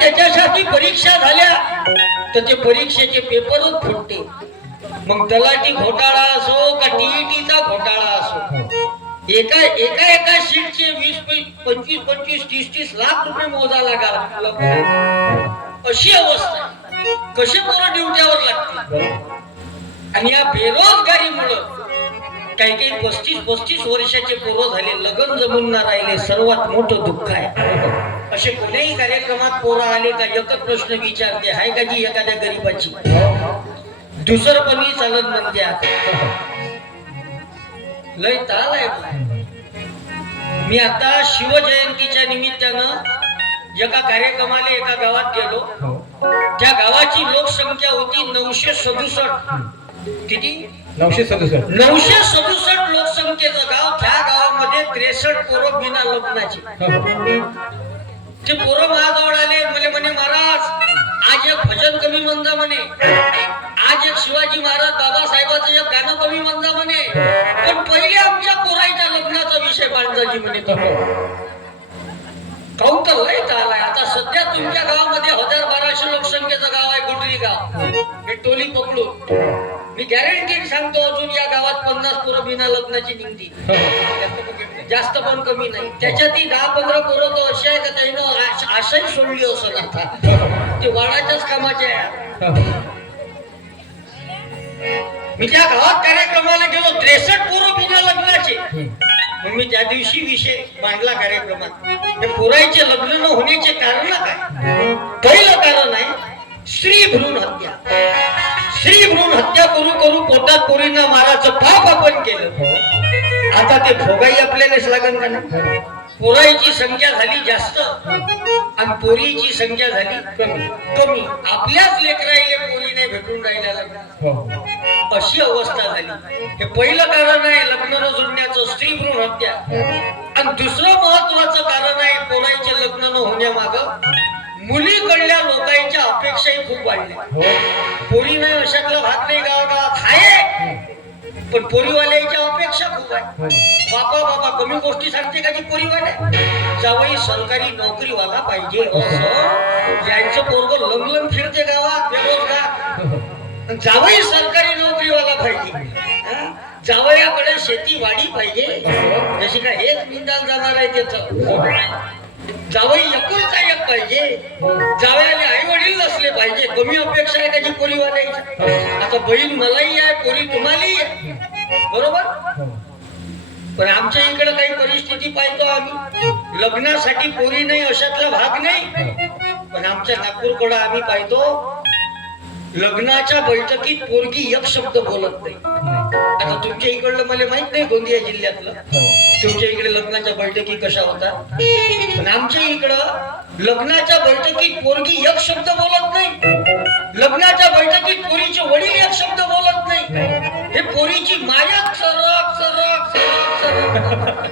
त्याच्यासाठी परीक्षा झाल्या तर ते परीक्षेचे पेपरच फुटते. मग तलाठी घोटाळा असो का टीईटीचा घोटाळा असो, एका एका एका शीटचे 20-25 30 लाख रुपये मोजा लागला. अशी अवस्था आहे. कसे पोरं ड्युट्यावर लागतील. आणि या बेरोजगारीमुळं काही काही 35 वर्षाचे पोरं झाले, लग्न जमून ना राहिले. सर्वात मोठं दुःख आहे. असे कोणत्याही कार्यक्रमात पोरं आले का एकच प्रश्न विचारते, हाय का जी एखाद्या गरीबाची? दुसरपणी चालत म्हणजे लय ताल आहे. मी आता शिवजयंतीच्या निमित्तानं एका कार्यक्रमाला एका गावात गेलो. त्या गावाची लोकसंख्या होती 967. किती? 967 लोकसंख्येचं गाव. त्या गावामध्ये 63 पोरं बिना लग्नाची. ते पोरं माझ्याजवळ आले, म्हणे महाराज आज एक भजन कमी म्हणता म्हणे, आज एक शिवाजी महाराज बाबासाहेबाचं एक गाणं कमी म्हणता म्हणे, पण पहिले आमच्या पोराच्या लग्नाचा विषय मांडायची म्हणे. काऊन तर लय चाललाय. आता सध्या तुमच्या गावामध्ये 1200 लोकसंख्येचं गाव आहे गुटरी गाव. हे टोली पकडू, मी गॅरंटी सांगतो अजून या गावात 50 पोरं बिना लग्नाची निघतील. जास्त पण कमी नाही. त्याच्यातही 10-15 पोरं तर अशी आहे का त्यानं आशाही सोडली असं. आता ते वाडाच्याच कामाचे आहे. मी त्या गावात कार्यक्रमाला गेलो, 63 पोरं बिना लग्नाचे. मग मी त्या दिवशी विषय मांडला कार्यक्रमात. हे पोराचे लग्न न होण्याचे कारण काय? पहिलं कारण आहे स्त्री भ्रूण हत्या. स्त्री भ्रूण हत्या करू करू पोटात पोरींना मारायचं पाप आपण केलं. आता ते भोगाई आपल्यालाच लागन का नाही? पोराईची संख्या झाली जास्त आणि पोरीची संख्या झाली कमी. आपल्याच लेकराईले पोरी नाही भेटून राहिल्या. अशी अवस्था झाली. हे पहिलं कारण आहे लग्न न जुळण्याचं, स्त्री भ्रूण हत्या. आणि दुसरं महत्वाचं कारण आहे पोराईचे लग्न न होण्यामागं मुलीकडल्या लोकांच्या अपेक्षाही खूप वाढल्या. पोरी नाही अशातला भाग नाही गावागावात आहे, पण पोरीवाल्याच्या अपेक्षा खूप आहे. बाबा कमी गोष्टी सांगते का जी पोरीवाले? जावई सरकारी नोकरीवाला पाहिजे असं. ज्यांचं पोरग लंगलंग फिरते गावात बेरोजगार, जावई सरकारी नोकरीवाला पाहिजे. जावयाकडे शेतीवाडी पाहिजे. जशी का हेच निंदाल जाणार आहे त्याच. जावई एकुलता एक पाहिजे. जावयाने आई वडील नसले पाहिजे. कमी अपेक्षा आहे त्याची पोरीवाल्याची. आता बहीण मलाही आहे, पोरी तुम्हालाही आहे, बरोबर. पण आमच्या इकडे काही परिस्थिती पाहतो आम्ही, लग्नासाठी पोरी नाही अशातला भाग नाही. पण आमच्या नागपूरकडे आम्ही पाहतो लग्नाच्या बैठकीत पोरगी एक शब्द बोलत नाही. आता तुमच्या इकडलं मला माहित नाही गोंदिया जिल्ह्यातलं, तुमच्या इकडे लग्नाच्या बैठकी कशा होतात. पण आमच्या इकडं लग्नाच्या बैठकीत पोरगी एक शब्द बोलत नाही. लग्नाच्या बैठकीत पोरीचे वडील एक शब्द बोलत नाही. हे पोरीची माया सरक सरक सरक सरक.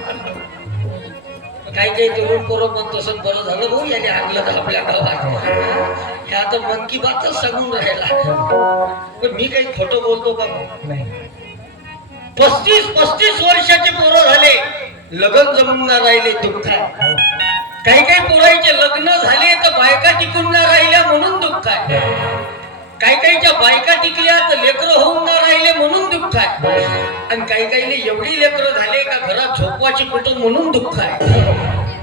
काही काही तरुण पोरं पण तसं बरं झालं भाऊ याने आणलं तर आपल्या गावात. हे आता मन की बातच सांगून राहिला. पण मी काही खोटं बोलतो का? 35 वर्षाचे पोरं झाले, लग्न जमून ना राहिले. दुःख आहे. काही काही पोरांचे लग्न झाले तर बायका टिकून ना राहिल्या म्हणून दुःख आहे. काही काहीच्या बायका टिकल्या तर लेकरं होऊन ना राहिले म्हणून दुःख आहे. आणि काही काहीले एवढी लेकरं झाले का घरात झोपवाची कुटुंब म्हणून दुःख आहे.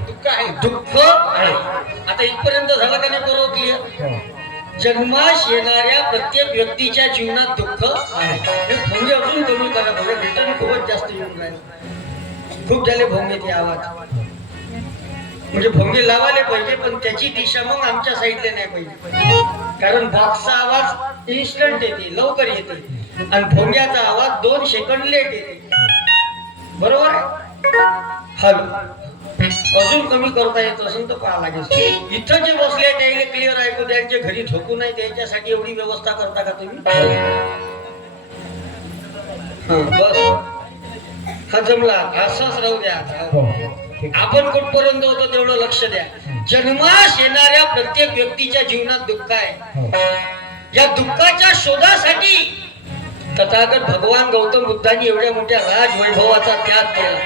दुःख आहे, दुःख आहे. आता इथपर्यंत झालं का नाही? बरोबर क्लिअर. जन्मास येणाऱ्या प्रत्येक व्यक्तीच्या जीवनात दुःख आहे. हे भोंगे अजून कमी करा. बघा रिटर्न खूपच जास्त येऊन राहिले. खूप झाले भोंगे ते आवाज. म्हणजे भोंगे लावायला पाहिजे, पण त्याची दिशा मग आमच्या साईडला नाही पाहिजे. कारण बॉक्सचा आवाज इन्स्टंट येते, लवकर येते, आणि भोंग्याचा आवाज 2 सेकंड लेट येते, बरोबर आहे. हॅलो, अजून कमी करता येत असेल तर पाहा लागेल. इथं जे बसले त्याला क्लिअर ऐकू, त्यांच्या घरी झोपू नाही त्यांच्यासाठी एवढी व्यवस्था करता का तुम्ही? बस हा जमला, असंच राहू द्या. आपण कुठपर्यंत होतो तेवढं लक्ष द्या. जन्मास येणाऱ्या प्रत्येक व्यक्तीच्या जीवनात दुःख आहे. या दुःखाच्या शोधासाठी तथागत भगवान गौतम बुद्धांनी एवढ्या मोठ्या राजवैभवाचा त्याग केला.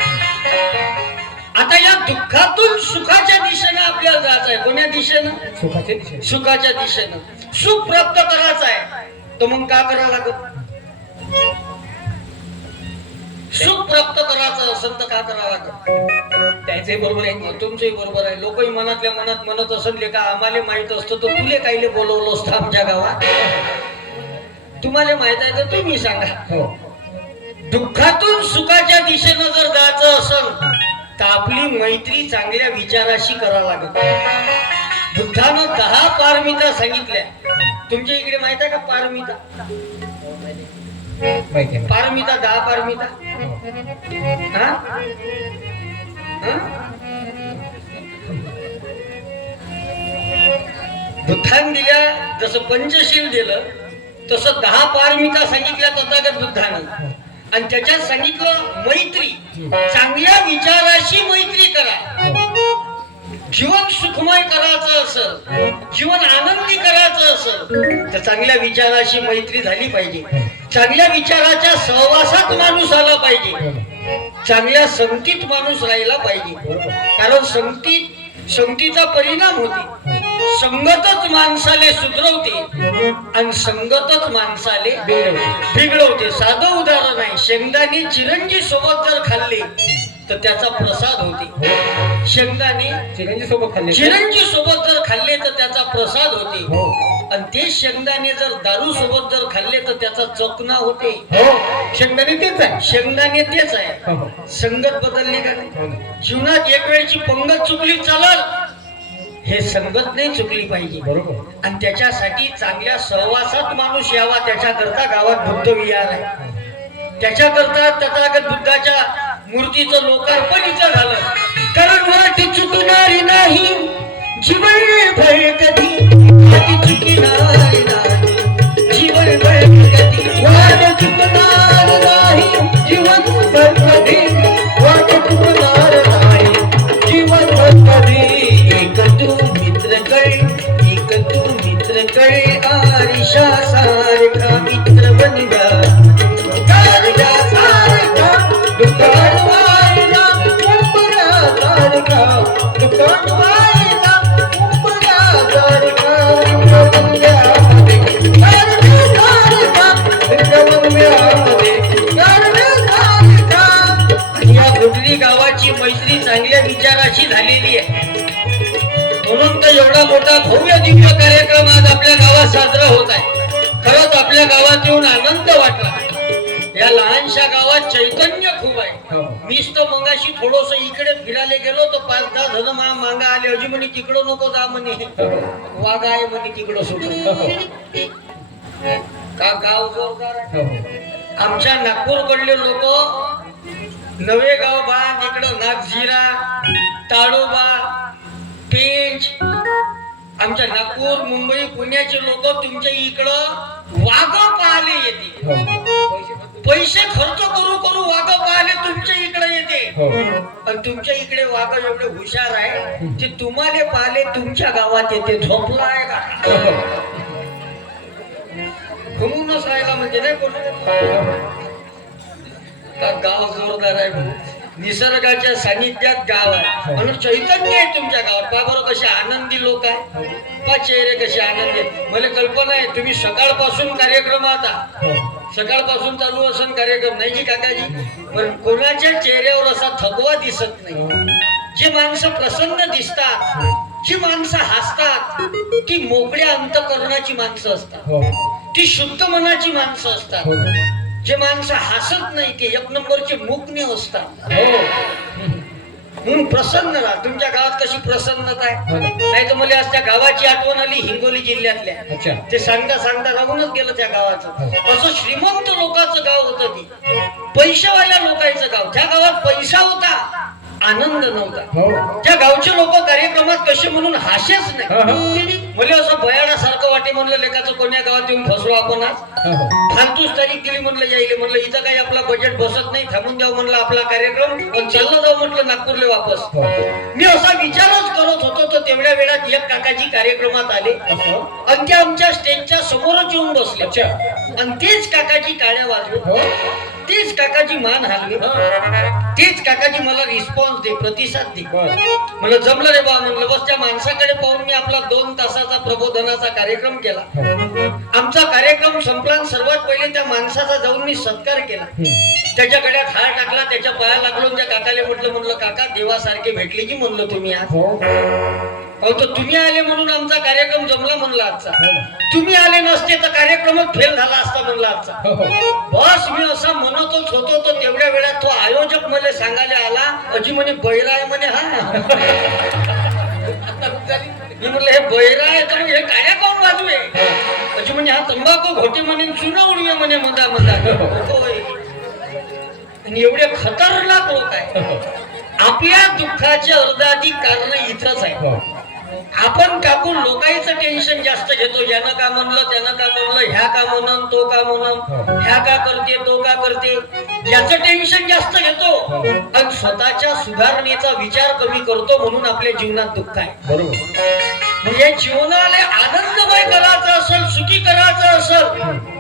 आता या दुःखातून सुखाच्या दिशेने आपल्याला जायचं आहे. कोण्या दिशेनं सुखाच्या दिशेने. सुखाच्या दिशेनं सुख प्राप्त करायचं आहे तर मग का करावं लागत सुख प्राप्त करायचं असेल तर का करावं लागत त्याचे बरोबर आहे. तुमचंही बरोबर आहे लोकही मनातल्या मनात म्हणत असेल का आम्हाला माहित असतं तर तुले कायले बोलवलं असतं आमच्या गावात तुम्हाला माहित आहे तर तुम्ही सांगा हो. दुःखातून सुखाच्या दिशेनं जर जायचं असेल तर आपली मैत्री चांगल्या विचाराशी करावं लागत बुद्धानं 10 पारमिता सांगितल्या तुमच्या इकडे माहित आहे का पारमिता माहिती आहे. पारमिता 10 पारमिता हा? हा? बुद्धान दिल्या जसं पंचशील दिलं तसं 10 पारमिता सांगितल्या तथागत बुद्धानं आणि त्याच्यात सांगितलं मैत्री चांगल्या विचाराशी मैत्री करा जीवन सुखमय करायचं असेल जीवन आनंदी करायचं असेल तर चांगल्या विचाराशी मैत्री झाली पाहिजे चांगल्या विचाराच्या सहवासात माणूस आला पाहिजे चांगल्या संगतीत माणूस राहिला पाहिजे कारण संगतीचा परिणाम होते संगतच माणसाले सुधरवते आणि संगतच माणसाले बिघडवते साधं उदाहरण आहे शेंगदाणे चिरंजी सोबत जर खाल्ले तर त्याचा प्रसाद होते शेंगदाणे चिरंजी सोबत खाल्ले. चिरंजी सोबत जर खाल्ले तर त्याचा प्रसाद होते हो. आणि ते शेंगदाणे जर दारू सोबत जर खाल्ले तर त्याचा चकना होते हो. शेंगदाणे तेच आहे. शेंगदाणे तेच आहे हो. संगत बदलली का नाही हो ना. जीवनात एक वेळची पंगत चुकली चालल हे संगत नाही चुकली पाहिजे बरोबर. आणि त्याच्यासाठी चांगल्या सहवासात माणूस यावा त्याच्याकरता गावात बुद्ध विहार आहे त्याच्याकरता तथागत बुद्धाच्या मूर्तीचं लोकार्पण इथं झालं कारण वाट चुकणारी नाही जीवन भर कधी वाट चुकणारी नाही जीवन भर कधी वाट चुकणार नाही जीवन भर कधी वाट चुकणार नाही जीवन भर कधी एक तू मित्र कळे आरिशा सारखा मित्र बनगा कारजा सारखा दुकान वाला उंबरा सारखा दुकान वाला उंबरा सारखा रंगवण्यामध्ये कारजा सारखा रंगवण्यामध्ये कारजा सारखा या गुडली गावाची मैत्री चांगल्या विचाराची झालेली आहे म्हणून तर एवढा मोठा भव्य दिव्य कार्यक्रम आज आपल्या गावात साजरा होत आहे खरंच आपल्या गावात येऊन आनंद वाटला या लहानशा गावात चैतन्य खूप आहे मीच तर मगाशी थोडस इकडे फिरायला गेलो तर 5-10 जण मागा आले अजी म्हणे तिकडं नको जा म्हणे वाघ आहे म्हणे तिकडं सोडून का गाव जोरदार आहे आमच्या नागपूरकडले लोक नवे गाव बांध इकडं नागझिरा ताडोबा पेंच आमच्या नागपूर मुंबई पुण्याचे लोक तुमच्या इकडं वाघ पाहायला येते पैसे खर्च करू करू वाघ पाहायला तुमच्या इकडे येते पण तुमच्या इकडे वाघ एवढे हुशार आहे ते तुम्हाला पाहिले तुमच्या गावात येते झोपला आहे का घुमूनच राहिला म्हणजे नाही कोण का गाव जोरदार आहे म्हणून निसर्गाच्या सानिध्यात गाव आहे म्हणून चैतन्य आहे तुमच्या गावात पहा बरं कसे आनंदी लोक आहे पहा चेहरे कसे आनंदी आहेत मला कल्पना आहे तुम्ही सकाळपासून कार्यक्रम आता सकाळपासून चालू असेल कार्यक्रम नाही जी काकाजी पण कोणाच्या चेहऱ्यावर असा थकवा दिसत नाही जी माणसं प्रसन्न दिसतात जी माणसं हसतात ती मोकळ्या अंतकरणाची माणसं असतात ती शुद्ध मनाची माणसं असतात जे माणसं हसत नाही ते 1 नंबरचे मुकणे असतात म्हणून प्रसन्न राहा तुमच्या गावात कशी प्रसन्नता आहे नाही तर मला आज त्या गावाची आठवण आली हिंगोली जिल्ह्यातल्या ते सांगता सांगता राहूनच गेलं त्या गावाचं असं श्रीमंत लोकांचं गाव होतं ते पैशावाल्या लोकांचं गाव त्या गावात पैसा होता आनंद नव्हता त्या गावचे लोक कार्यक्रमात कसे म्हणून हास्यच नाही मला असं भयाडासारखं वाटे म्हणलं लेखाचं कोण्या गावात येऊन फसलो आपण आज फालतूच तारीख दिली म्हणलं यायले म्हणलं इथं काही आपला बजेट बसत नाही थांबून द्यावं म्हणलं आपला कार्यक्रम पण चाललं जाऊ म्हटलं नागपूरला वापस मी असा विचारच करत होतो तर तेवढ्या वेळात एक काकाजी कार्यक्रमात आले आणि ते आमच्या स्टेजच्या समोरच येऊन बसले आणि तेच काकाजी टाळ्या वाजवत तीच काकाची मान हलवी तीच काकाची मला रिस्पॉन्स दे, प्रतिसाद दे. बर. मला जमलं रे बा म्हणलं. बस त्या माणसाकडे पाहून मी आपला 2 तासाचा प्रबोधनाचा कार्यक्रम केला. आमचा कार्यक्रम संपला आणि सर्वात पहिले त्या माणसाचा जाऊन मी सत्कार केला. त्याच्या गळ्यात हार टाकला, त्याच्या पाया लागलो. त्या काकाले म्हणलं काका देवासारखे भेटले की म्हणलं तुम्ही आज. अहो तर तुम्ही आले म्हणून आमचा कार्यक्रम जमला म्हणला आजचा. तुम्ही आले नसते तर कार्यक्रमच फेल झाला असता म्हणला आजचा. बस मी असं म्हणतच होतो तर तेवढ्या वेळात तो आयोजक मला सांगायला आला, अजी म्हणे बैरा आहे म्हणे. हा मी म्हणलं हे बैरा आहे तर हे गाड्या कोण वाजवे. अजी म्हणे हा तंबाखू घोटे म्हणे चुना उडवे म्हणे मधा होय. आणि एवढे खतरनाक लोक आहे. आपल्या दुःखाचे अर्धाधिक कारण इथंच आहे. आपण काकू लोकांचं टेन्शन जास्त घेतो. यानं का म्हणलं, त्यानं का म्हणलं, ह्या का म्हणून, तो का म्हणून, ह्या का करते, तो का करते, याचं टेन्शन जास्त घेतो आणि स्वतःच्या सुधारणेचा विचार कमी करतो. म्हणून आपल्या जीवनात दुःख आहे. बरोबर. म्हणजे जीवनाला आनंदमय करायचं असेल, सुखी करायचं असेल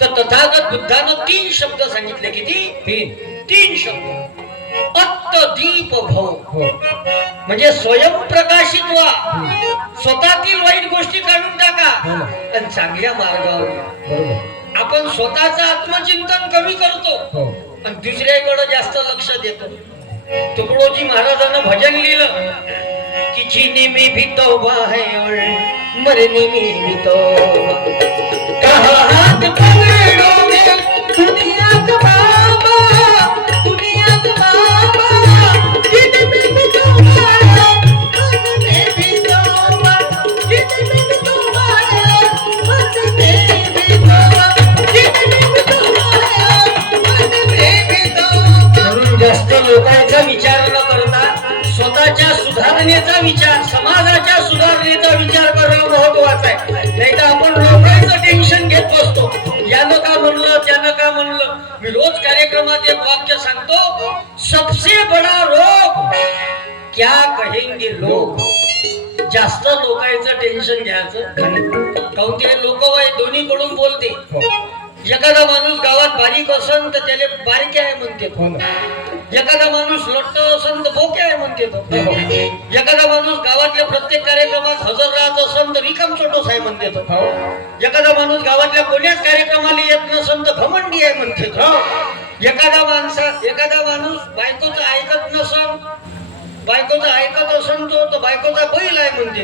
तर तथागत बुद्धानं 3 शब्द सांगितले. किती? 3 शब्द. दीप भव, म्हणजे स्वयंप्रकाशित व्हा. स्वतःतील वाईट गोष्टी काढून टाका आणि चांगल्या मार्गावर. आपण स्वतःचं आत्मचिंतन कमी करतो आणि दुसऱ्याकडे जास्त लक्ष देतो. तुकडोजी महाराजांना भजन लिहिलं की जीने में भी तौबा है और मरने में भी तौबा. कहा हाथ पकड़ो में दुनिया का बाबा, दुनिया का बाबा, जीने में भी तौबा है, मरने में भी तौबा, जीने में भी तौबा है, मरने में भी तौबा, जीने में भी तौबा है, मरने में भी तौबा. म्हणून जास्त लोकांचा विचार न करता स्वतःच्या सुधारणेचा विचार, समाजाच्या सुधारणेचा विचार करणं महत्वाचं आहे. नाही तर आपण लोकांचं टेन्शन घेत बसतो. यानं का म्हणलं, त्यानं का म्हणलं. मी रोज कार्यक्रमात एक वाक्य सांगतो, सबसे बडा रोग क्या कहेंगे लोग. जास्त लोकांचं टेन्शन घ्यायचं काऊन ते लोक दोन्ही कडून बोलते. एखादा माणूस गावात बारीक असन तर त्याला बारीक आहे म्हणते. एखादा माणूस लट्ट असन तर भोके आहे म्हणते. एखादा माणूस गावातल्या प्रत्येक कार्यक्रमात हजर राहत असन तर रिकाम छोटोस आहे म्हणते. एखादा माणूस गावातल्या कोण्याच कार्यक्रमाला येत नसन तर घमंडी आहे म्हणते. एखादा माणूस बायकोचं ऐकत नसन, बायकोचं ऐकत असन तो बायकोचा बैल आहे म्हणते.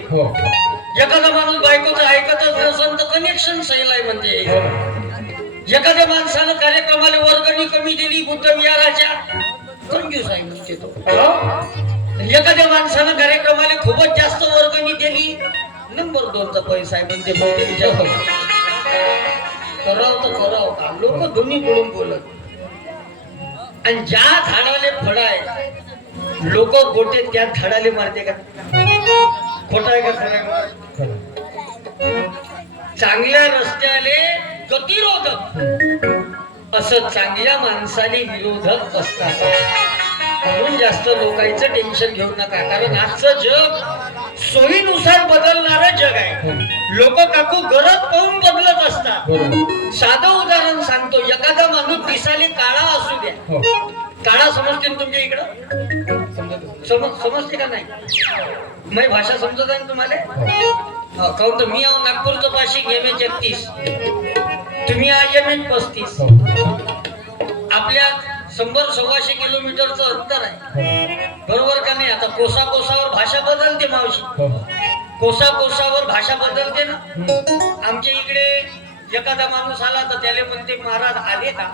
एखादा माणूस बायकोचं ऐकतच नसन तर कनेक्शन सैल आहे म्हणते. एखाद्या माणसानं कार्यक्रमाला वर्गणी कमी दिली बुद्ध विहाराच्या, कंजूस आहे म्हणते तो. एखाद्या माणसानं कार्यक्रमाला खूपच जास्त वर्गणी दिली, नंबर 2चा पैसा आहे म्हणते. कराव का लोक दोन्ही कडून बोलत. आणि ज्या झाडाले फळ आहे लोक गोटे त्या झाडाले मारते का? खोटा आहे का खरं? चांगल्या रस्त्याले गतिरोधक असं चांगल्या माणसाने विरोधक असतात. म्हणून जास्त लोकांचं टेन्शन घेऊ नका. कारण आजचं जग सोयीनुसार बदलणारं जग आहे. लोक काकू गरज पाहून बदलत असतात. साधं उदाहरण सांगतो. एखादा माणूस दिसाले काळा असू द्या, काळा समजते तुमच्या इकडं? समजते का नाही? माझी भाषा समजत आहे तुम्हाला? काऊन तर मी आहो नागपूरचं पाशिक MH31, तुम्ही MH35. आपल्या 100-125 किलोमीटरचं अंतर आहे. बरोबर का नाही? आता कोसावर भाषा बदलते मावशी. कोसावर भाषा बदलते ना. आमच्या इकडे एखादा माणूस आला तर त्याला म्हणते महाराज आले का?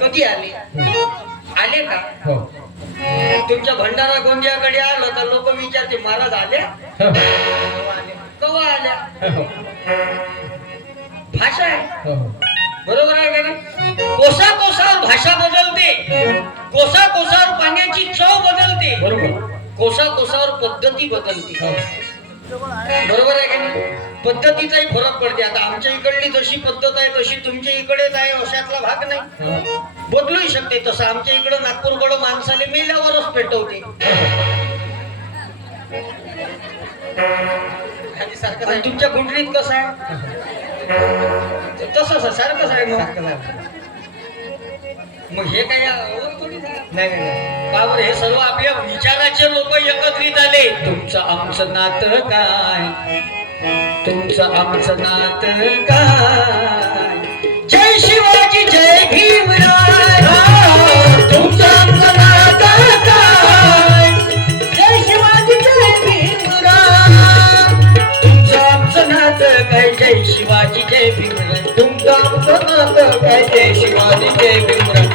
कधी आले? आले का? तुमच्या भंडारा गोंदियाकडे आलं तर लोक विचारते महाराज आल्या? कवा आल्या? भाषा आहे. बरोबर आहे का नाही? कोसावर भाषा बदलते. कोसावर पाण्याची चव बदलते. कोसावर पद्धती बदलते. बरोबर आहे का नाही? पद्धतीचाही फरक पडते. आता आमच्या इकडली जशी पद्धत आहे तशी तुमच्या इकडेच आहे अशातला भाग नाही. बदलूही शकते. तसं आमच्या इकडं नागपूरकडं माणसाले मेल्यावरच पेटवते. आणि तुमच्या गुंडणीत कसं आहे? तसंच सारखंच आहे. मग मग हे काही आवड थोडी झालं. नाही नाही, नाही. बाबर हे सर्व आपल्या विचाराचे लोक एकत्रित आले. तुमचं आमचं नातं काय, तुमचं आमचं नातं काय, जय शिवाजी जय भीमराय. तुमचं आमचं नातं काय, जय शिवाजी जय भीमराय. तुमचं आमचं नातं काय, जय शिवाजी जय भीमराय. तुमचं आमचं नातं काय, जय शिवाजी जय भीमराय.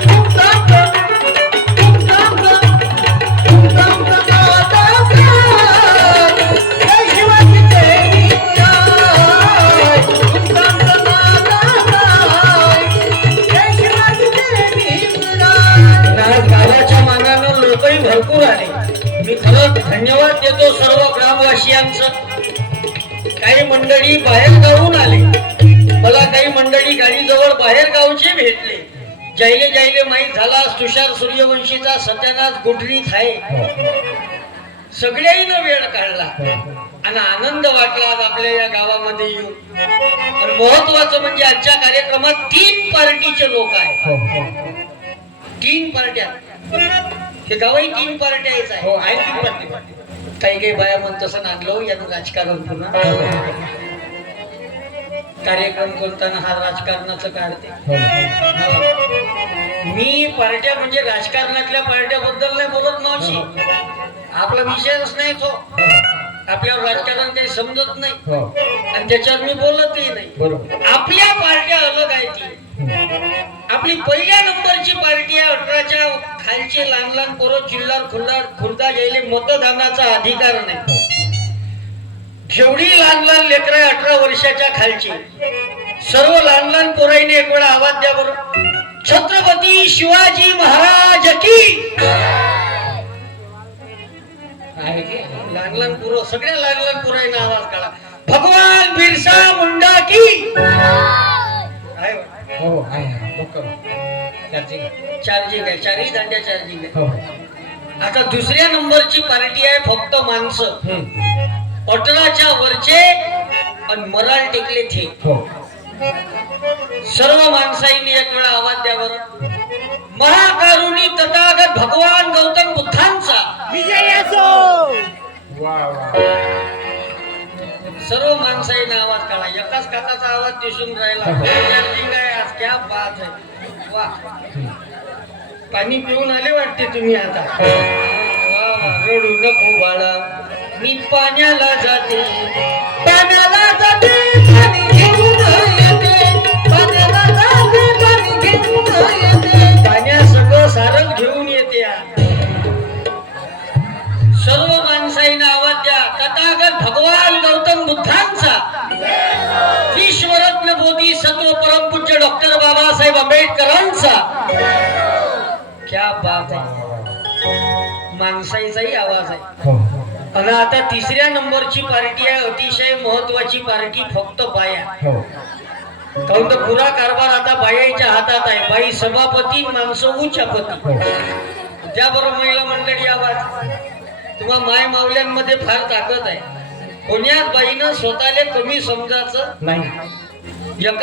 भरपूर आले. मी खरंच धन्यवाद देतो सर्व ग्रामवासियांचं. काही मंडळी बाहेर गावून आले, मला काही मंडळी गाडीजवळ बाहेर गावचे भेटले. जायले जायले माहीत झाला तुषार सूर्यवंशीचा सत्यानाश गुडरीत आहे. सगळ्यांनी वेळ काढला आणि आनंद वाटला आज आपल्या या गावामध्ये येऊन. पण महत्वाचं म्हणजे आजच्या कार्यक्रमात 3 पार्टीचे लोक आहेत. 3 पार्ट्या, हे गावही 3 पार्ट्याच आहे. हो आहे ती पार्टी. काही काही बाया म्हणत तसं नागलो यानं राजकारण पुन्हा कार्यक्रम कोणताना हा राजकारणाचं काढते. मी पार्ट्या म्हणजे राजकारणातल्या पार्ट्याबद्दल नाही बोलत नव्हती. आपला विषयच नाही तो. आपल्यावर राजकारण काही समजत नाही आणि त्याच्यावर मी बोलतही नाही. बरोबर. आपल्या पार्ट्या अलग आहे. ती आपली पहिल्या नंबरची पार्टी आहे. 18च्या खालचे लहान लहान पोरं चिल्लार खुर्दा यायले मतदानाचा अधिकार नाही. जेवढी लहान लहान लेकरं 18 वर्षाच्या खालची सर्व लहान लहान पोराईने एक वेळा आवाज द्या बरोबर. छत्रपती शिवाजी महाराज की. आहे की? लहान लहान पोरं, सगळ्या लहान लहान पोराईने आवाज काढा. भगवान बिरसा मुंडा की. आहे बा. हो आहे. चार्जिंग आहे, चारही दांड्या चार्जिंग आहे. हो. आता दुसऱ्या नंबरची पार्टी आहे फक्त माणसं. 18च्या वरचे आणि मराल टेकले थे. हो. सर्व माणसाईने एक वेळा आवाज द्या बरं. महाकारुणी तथागत भगवान गौतम बुद्धांचा विजय असो. वा वा. सर्व माणसाईने आवाज काढा. एकाच काकाचा आवाज दिसून राहिला. चार्जिंग आहे आज. क्या बात आहे. वा, पाणी पिऊन आले वाटते तुम्ही आता. वा वा. रडू नको बाळा, मी पाण्याला जाते. पाण्याला जाते, पाणी घेऊन येते. पाण्याला जाते, पाणी घेऊन येते. पाण्या सगळं सारं घेऊन येते. सर्व माणसाईने आवाज द्या. तथागत भगवान गौतम बुद्धांचा, विश्वरत्न बोधी सत्व परमपूज्य डॉक्टर बाबासाहेब आंबेडकरांचा. क्या बात आहे. माणसाईचाही आवाज आहे. हो. आणि आता तिसऱ्या नंबरची पार्टी आहे. अतिशय महत्वाची पार्टी फक्त बाया. हो. काहून तर पुरा कारभार आता बायाच्या हातात आहे. बाई सभापती, माणसं उच्चापती. हो. त्याबरोबर महिला मंडळी आवाज. तुम्हा माय मावल्यांमध्ये फार ताकद आहे. कोण्याच बाईनं स्वतःला कमी समजायचं नाही.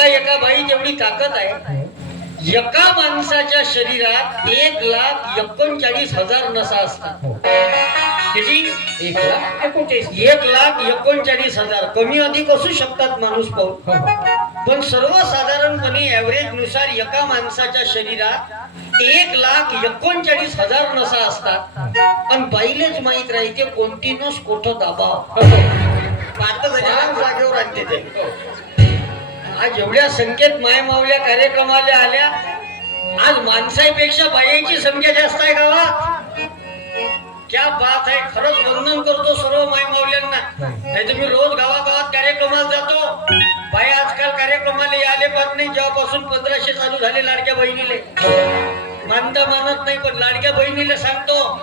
एका बाई तेवढी ताकद आहे. एका माणसाच्या शरीरात 1,39,000 नसा असतात. हो. किती? 1,39,000. 1,39,000. कमी अधिक असू शकतात माणूस पाहून, हो. पण सर्वसाधारणपणे ऍव्हरेज नुसार एका माणसाच्या शरीरात 1,39,000 नसा असतात. आणि बाईलेच माहित राहते कोणती नस कोठं दाबाव. जागेवर आणते ते. आज एवढ्या संख्येत माय मावल्या कार्यक्रमाला आल्या. आज माणसाईपेक्षा बाईची संख्या जास्त आहे गावात. क्या बात आहे. खरंच वंदन करतो सर्व माय मावल्यांना. नाही तर मी रोज गावागावात कार्यक्रमाला जातो. बाई आजकाल कार्यक्रमाला यायला पाहत नाही. जेव्हापासून 1500 चालू झाले लाडक्या बहिणीले मानता मानत नाही, पण लाडक्या बहिणीला सांगतो,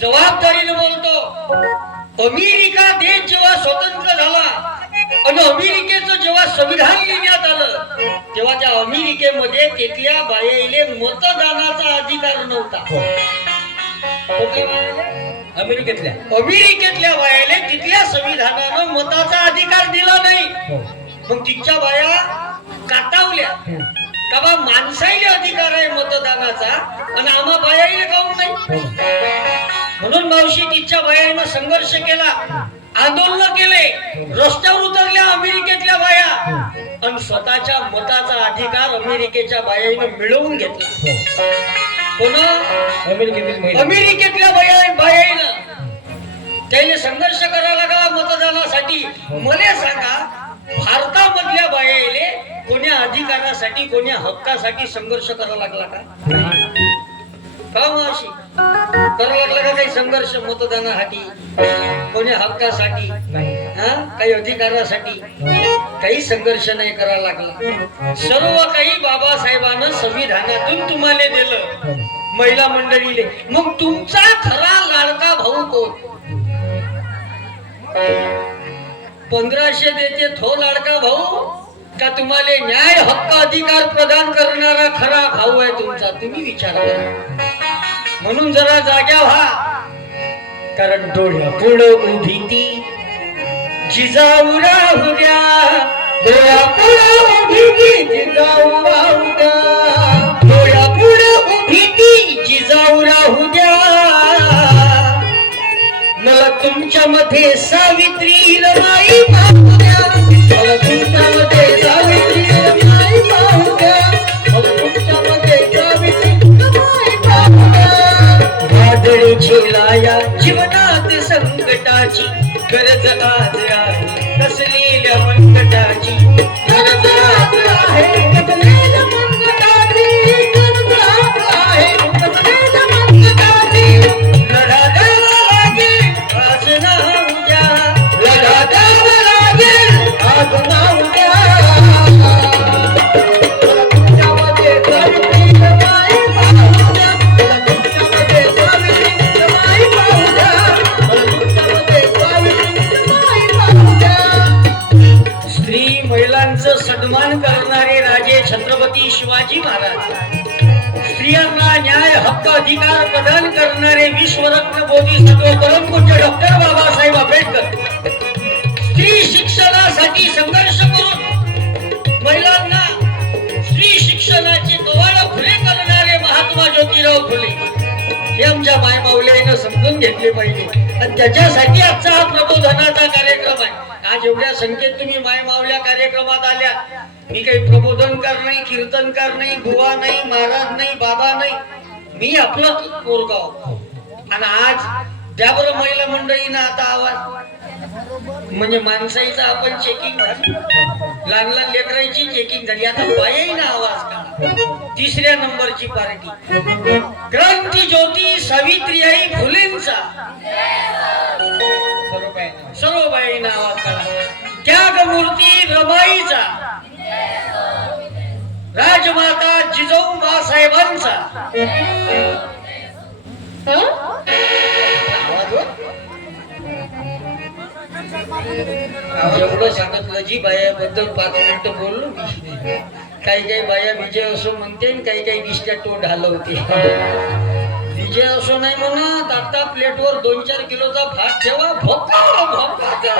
जबाबदारीने बोलतो. अमेरिका देश जेव्हा स्वतंत्र झाला आणि अमेरिकेचं जेव्हा संविधान लिहिण्यात आलं तेव्हा त्या अमेरिकेमध्ये तिथल्या बायाईले मतदानाचा अधिकार नव्हता. अमेरिकेतल्या बायाले तिथल्या संविधानानं मताचा अधिकार दिला नाही. मग तिच्या बाया कातावल्या. का बा माणसाईले अधिकार आहे मतदानाचा आणि आम्हा बायाईले काऊन नाही? म्हणून मावशी तिच्या बायानं संघर्ष केला, आंदोलन केले, रस्त्यावर उतरल्या अमेरिकेतल्या बाया आणि स्वतःच्या मताचा अधिकार अमेरिकेच्या बायानं मिळवून घेतला. पुन्हा अमेरिकेतल्या बायानं त्याने संघर्ष करायला लागला मतदानासाठी. मला सांगा, भारतामधल्या बायाले कोण्या अधिकारासाठी कोण्या हक्कासाठी संघर्ष करावा लागला का मावशी? करावा लागला का काही संघर्ष मतदानासाठी, कोण्या हक्कासाठी, काही अधिकारासाठी? काही संघर्ष नाही करावा लागला. सर्व काही बाबासाहेबांना संविधानातून तुम्हाला दिलं महिला मंडळीले. मग तुमचा खरा लाडका भाऊ कोण? 1500 देते थो लाडका भाऊ का तुम्हाला न्याय हक्क अधिकार प्रदान करणारा खरा भाऊ आहे तुमचा? तुम्ही विचार करा. म्हणून जरा जाग्या व्हा, कारण डोळ्या पुढं उभी ती जिजाऊ राहू द्या, डोळ्या पुढं उभी ती जिजाऊ राहू द्या, डोळ्या पुढं उभी ती जिजाऊ राहू द्या. मला तुमच्यामध्ये सावित्री रमाई पाहू द्या, मला तुमच्यामध्ये सावित्री रमाई पाहू द्या, मला तुमच्यामध्ये सावित्री रमाई पाहू द्या. वादळीची लाया जीवनात संकटाची गरज आज आहे कसलेल्या मंकटाची, गरज आज आहे कसलेल्या मंकटाची, गरज आज आहे कसलेल्या मंकटाची. लढा द्यावा लागेल आज ना उद्या, लढा द्यावा लागेल आज ना उद्या. तुमच्यामध्ये सावित्री रमाई पाहू द्या, तुमच्यामध्ये सावित्री रमाई पाहू द्या, तुमच्यामध्ये सावित्री रमाई पाहू द्या. स्त्री महिलांचं सन्मान करणारे राजे छत्रपती शिवाजी महाराज, स्त्रियांना न्याय हक्क अधिकार प्रदान करणारे विश्वरत्न बोधिसत्व परमपूज्य डॉक्टर बाबासाहेब आंबेडकर, स्त्री शिक्षणासाठी संघर्ष करून महिलांना स्त्री शिक्षणाचे कवाड खुले करणारे महात्मा ज्योतिराव फुले, हे आमच्या मायमाऊलीनं समजून घेतले पाहिजे. आणि त्याच्यासाठी आजचा हा प्रबोधनाचा कार्यक्रम आहे. आज एवढ्या संख्येत तुम्ही मायमाऊल्या कार्यक्रमात आल्या. मी काही प्रबोधनकार नाही, कीर्तनकार नाही, बुवा नाही, महाराज नाही, बाबा नाही, मी आपलं कोरगाव. आणि आज त्याबरोबर महिला मंडळीनं आता आवाज म्हणजे माणसाईचा आपण चेकिंग झाली, लहान लहान लेकरांची चेकिंग झाली, आता बाईनं आवाज काढला. 3ऱ्या नंबरची पार्टी क्रांती ज्योती सावित्रीबाई फुलेंचा सर्व बाईनं आवाज काढला. त्यागमूर्ती रमाईचा, राजमाता जिजाऊ बासाहेबांचा एवढं सांगितलं जी बायाबद्दल 5 मिनिटं बोललो मी. काही बाया विजय असो म्हणते, काही दिसत्या तोंड हलवते. विजय असो नाही म्हणत, आता प्लेटवर 2-4 किलोचा भात ठेवा, भोका भोका.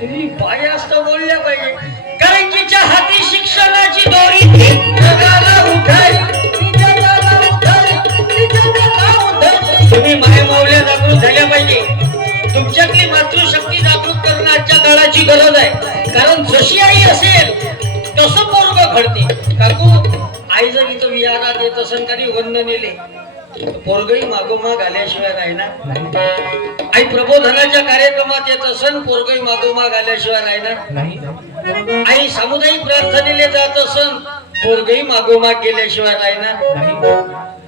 तुम्ही बाया असता बोलल्या पाहिजे, कारण तिच्या हाती शिक्षणाची दोरी जगाला उठाई, जगाला उठाई, जगाला उठाई. तुम्ही मायमाऊल्या जागृत झाल्या पाहिजे. तुमच्यातली मातृशक्ती जागृत करणं आजच्या काळाची गरज आहे. कारण जशी आई असेल तसं पोरग घडते. काकू, आई जर इथं विहारात येत असेल कधी वंद नेले, पोरगही मागोमाग आल्याशिवाय राहणार. आई प्रबोधनाच्या कार्यक्रमात येत असेल, पोरगही मागोमाग आल्याशिवाय राहणार नाही. आई सामुदायिक प्रार्थनेला जात असेल, पोरगही मागोमाग गेल्याशिवाय राहणार.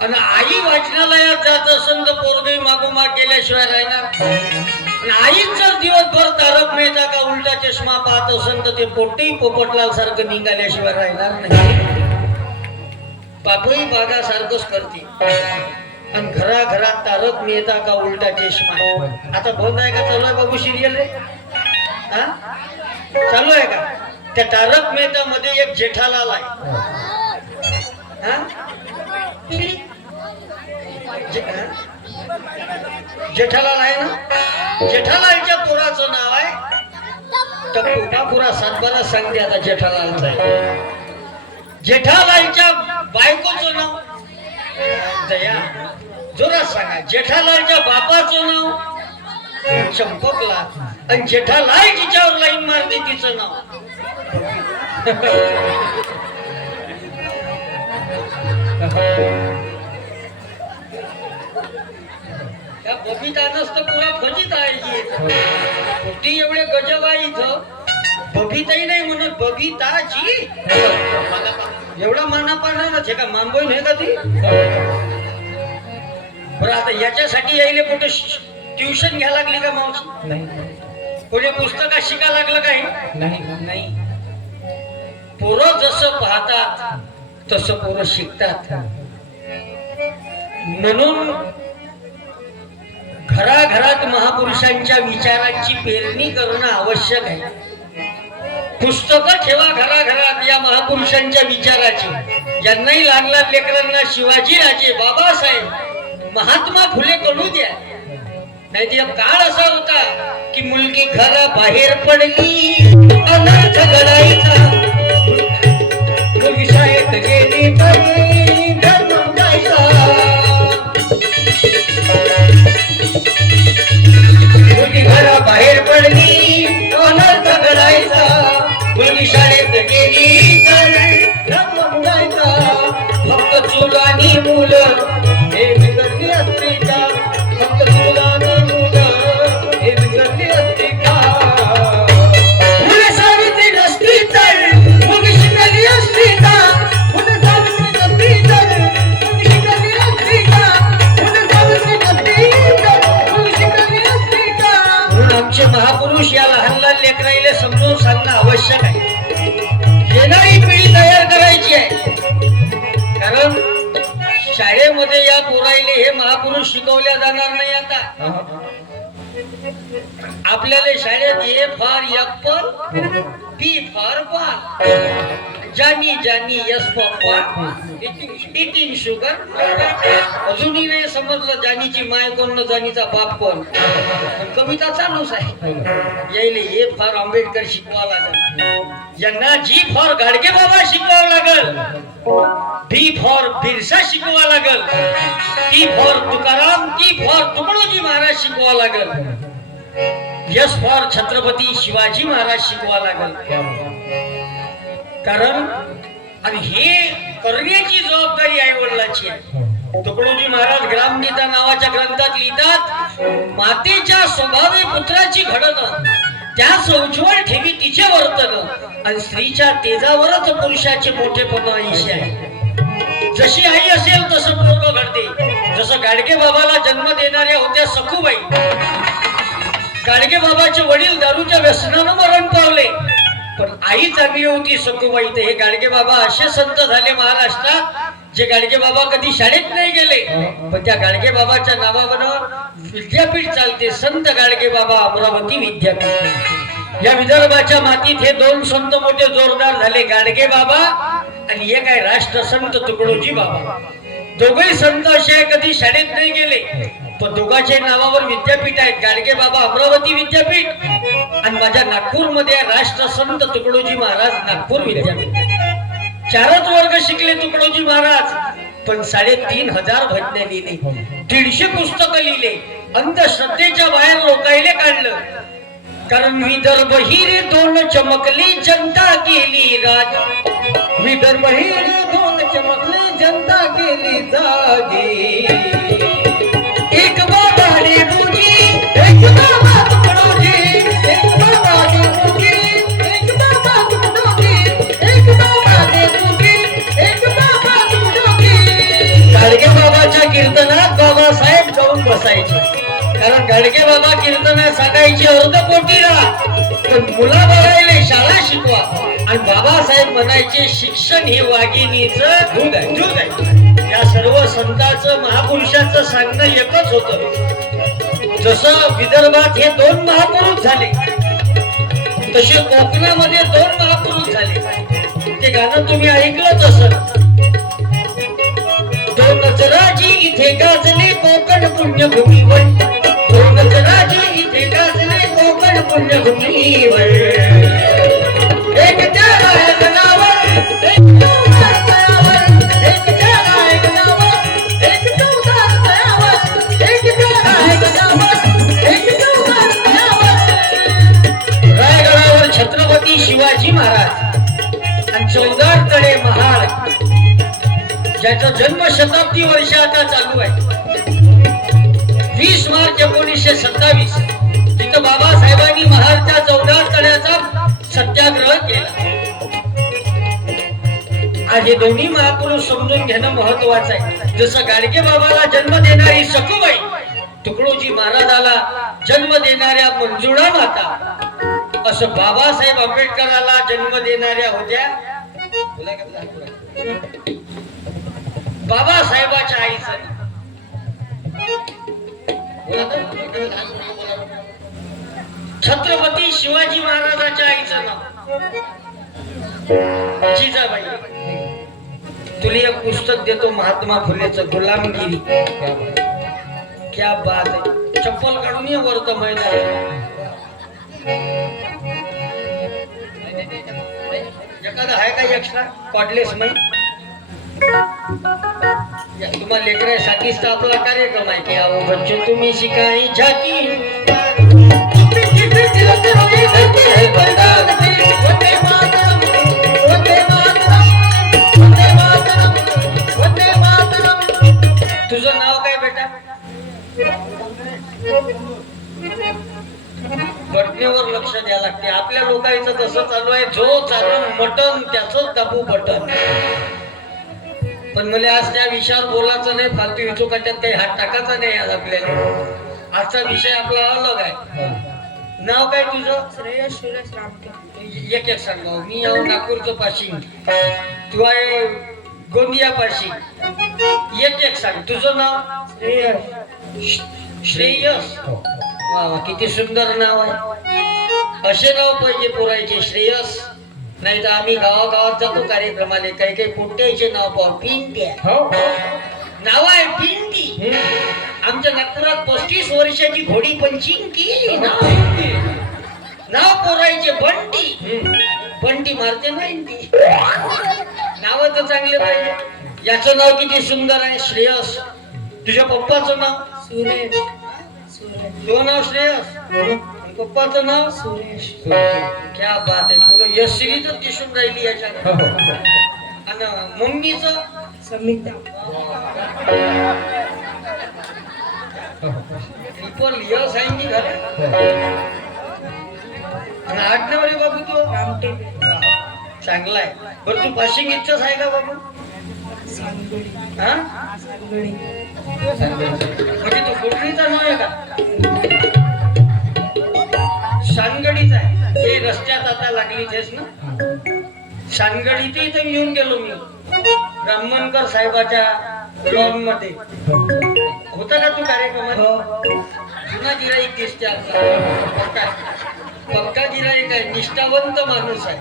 आणि आई वाचनालयात जात असेल तर पोरगही मागोमाग गेल्याशिवाय राहणार. आणि आईच जर दिवसभर तारक मेहता का उलटा चष्मा पाहत असेल तर ते पोटही पोपटलाल सारखं निघाल्याशिवाय राहणार नाही. बापही बागासारखंच करते. आणि घराघरात तारक मेहता का उलटा चष्मा. आता बंद आहे का चालू आहे बाबू सिरियल रे? हा, चालू आहे का? त्या तारक मेहता मध्ये एक जेठालाल आहे. जेठालाल आहे ना? जेठालालच्या पोराचं नाव आहे टप्पू. टापुरा सातबारा सांगते आता जेठालालचं आहे. जेठालालच्या बायकोचं नाव दया. जोरात सांगा. जेठालालच्या बापाचं नाव चंपकलाल. आणि जेठालाल जिच्यावर लाईन मारते तिचं नाव त्या बबितानंच तर पुरा फजित आहे. ती एवढे गजब आहे इथं. बबिताई नाही म्हणत, बबिताजी. एवढा मानापानाच हे का मानबोई नाही का ती. बरं आता याच्यासाठी यायले कुठे ट्युशन घ्यायला लागली का मावशी? नाही कोणी पुस्तकात शिका लागलं काही नाही. पोरं जसं पाहतात तसं पोरं शिकतात. म्हणून घराघरात महापुरुषांच्या विचारांची पेरणी करणं आवश्यक आहे. पुस्तकं ठेवा घराघरात या महापुरुषांच्या विचाराची. ज्यांनाही लहान लहान लेकरांना शिवाजी राजे, बाबासाहेब, महात्मा फुले कळू द्या. नाही तर काळ असा होता की मुलगी घराबाहेर पडली अनर्थ घडायचा. मुलगी शाळेत गेली तरी धर्म जायचा. मुलगी घराबाहेर पडली अनर्थ घडायचा. मुलगी शाळेत गेली तर धर्म जायचा. फक्त चूल आणि मुलं हे बिघडली असती का? फक्त चूल आणि मुलं हे बिघडली असती का? मुले सावित्री नसती तर मुलगी शिकली असती का? मुले सावित्री नसती तर मुलगी शिकली असती का? मुले सावित्री नसती तर मुलगी शिकली असती का? म्हणून आमचे महापुरुष या लहान लहान लेकराईले समजून सांगणं आवश्यक आहे. येणारी पिढी तयार करायची आहे. कारण शाळेमध्ये या पोराईले हे महापुरुष शिकवल्या जाणार नाही. आता आपल्याला शाळेत A for apple, B for ball, Johnny Johnny yes for eating sugar. अजूनही नाही समजलं जानीची माय कोण न जानीचा बाप कोण. पण कविता चालूच आहे. यायले ए फॉर आंबेडकर शिकवावं लागल. यांना जी फॉर गाडगे बाबा शिकवावं लागल. बी फॉर बिरसा शिकवावं लागल. T for Tukaram, T for Tukdoji Maharaj शिकवावं लागल. यस फॉर छत्रपती शिवाजी महाराज शिकवावं लागल. कारण आणि हे करण्याची जबाबदारी आई वडिलांची आहे. तुकडोजी महाराज ग्रामगीता नावाच्या ग्रंथात लिहितात, मातेच्या स्वभावे पुत्राची घडण, त्याच उज्ज्वल ठेवी तिचे वर्तन, आणि स्त्रीच्या तेजावरच पुरुषाचे मोठेपण आयुष्य आहे. जशी आई असेल तसं पोरग घडते. जसं गाडगे बाबाला जन्म देणाऱ्या होत्या सखूबाई. गाडगे बाबाचे वडील दारूच्या व्यसनानं मरण पावले, पण आई चांगली होती सखूबाई. तर हे गाडगे बाबा असे संत झाले महाराष्ट्रात, जे गाडगे बाबा कधी शाळेत नाही गेले, पण त्या गाडगे बाबाच्या नावावर विद्यापीठ चालते. संत गाडगे बाबा अमरावती विद्यापीठ. या विदर्भाच्या मातीत हे दोन संत मोठे जोरदार झाले, गाडगे बाबा आणि एक आहे राष्ट्रसंत तुकडोजी बाबा. दोघही संत असे कधी शाळेत नाही गेले, पण दोघांच्या नावावर विद्यापीठ आहेत. गाडगे बाबा अमरावती विद्यापीठ आणि माझ्या नागपूरमध्ये राष्ट्रसंत तुकडोजी महाराज नागपूर विद्यापीठ. 4च वर्ग शिकले तुकडोजी महाराज, पण 3,500 भजने लिहिले, 150 पुस्तकं लिहिले. अंधश्रद्धेच्या बाहेर लोकायले काढलं. कारण विदर्भ हिरे दोन चमकली जनता केली राज. विदर्भ हिरे दोन चमकली जनता केली जागी. एक बाबा रे रुजी, एक बाबा तुकडोजी, एक बाबा रे रुजी, एक बाबा तुकडोजी, एक बाबा रे रुजी, एक बाबा तुकडोजी. गाडगे बाबाच्या कीर्तनात बाबासाहेब जाऊन बसायचे. कारण गाडगे बाबा कीर्तनात सांगायचे अर्धपोटीला, पण मुला बघायला शाळा शिकवा. आणि बाबासाहेब म्हणायचे शिक्षण हे वाघिणीचं दूध आहे, दूध आहे. या सर्व संतांचं महापुरुषाचं सांगणं एकच होतं. जसं विदर्भात हे 2 महापुरुष झाले, तसे कोकणामध्ये 2 महापुरुष झाले. ते गाणं तुम्ही ऐकलंच असेल. दोनच राजे इथे गाजले कोकण पुण्यभूमीवर. दोनच राजे इथे गाजले कोकण पुण्यभूमीवर. एक त्या रायगडावर, एक ज्याचा जन्म शताब्दी वर्ष आता चालू आहे 20 मार्च 1927 तिथं बाबासाहेबांनी महारच्या 14 तळ्याचा सत्याग्रह केला. आज हे दोन्ही महापुरुष समजून घेणं महत्वाचं आहे. जसं गाडगे बाबाला जन्म देणारी सखुबाई, तुकडोजी महाराजाला जन्म देणाऱ्या मंजुळा माता, असं बाबासाहेब आंबेडकराला जन्म देणाऱ्या होत्या बाबासाहेबाच्या आईचं छत्रपती शिवाजी महाराजाच्या आईचं नाव जिजाबाई. तुला एक पुस्तक देतो महात्मा फुलेचं गुलामगिरी. क्या बात आहे. चप्पल काढून ये वरत मैदान. एखादा आहे का एक्स्ट्रा कॉर्डलेस नाही. तुम्हाला लेकरांसाठीच तर आपला कार्यक्रम आहे की अहो बच्चो तुम्ही शिकाई झाकी तुझं नाव काय बेटा? बटणीवर लक्ष द्यायला लागते. आपल्या लोकांचं कसं चालू आहे, जो चालू मटन त्याच दाबू बटन. पण मला आज त्या विषयावर बोलायचं नाही. फालतू विचोकाट्यात काही हात टाकायचा नाही. आज आपल्याला आजचा विषय आपला अलग आहे. नाव काय तुझं? श्रेयस सुरेश रामटे. एक एक सांगा. मी आहो नागपूरचं पाशिंग, तू आहे गोंदिया पाशिंग. एक एक सांग. तुझं नाव? श्रेयस. श्रेयस. वा वा, किती सुंदर नाव आहे. असे नाव पाहिजे पोरायचे, श्रेयस. नाही तर आम्ही गावागावात जातो कार्यक्रमाला, काही काही पोट्याचे नाव पाहू. पिंट्या नाव आहे पिंटी. आमच्या नागपुरात 35 वर्षाची घोडी पंचिंकी नाव पोरायचे बंटी. बंटी मारते नाही ती. नाव तर चांगले पाहिजे. याचं नाव किती सुंदर आहे, श्रेयस. तुझ्या पप्पाचं नाव? सुरेश. तुझं नाव श्रेयस, पप्पाचं नाव? सुरेश. क्या बात आहे. पुरं यशश्री तर दिसून राहिली याच्यात. आणि मम्मीचं? समिता. ट्रिपल यस आहे की घरात. आणि आडनाव रे बाबू तो? रामटे. चांगला आहे. बरं तू पाशिंग इच्छाच आहे का बाबू? सांगोळी. हा सांगोळी. म्हणजे तो कोकणीचा नाव आहे का? सानगडीच आहे. हे रस्त्यात आता लागलीच ना. सानगडीत इथं येऊन गेलो मी ब्राह्मणकर साहेबाच्या लॉन मध्ये. होता का तू कार्यक्रमात? जुना गिराईक दिसते आपला. पक्का गिराईक आहे, निष्ठावंत माणूस आहे.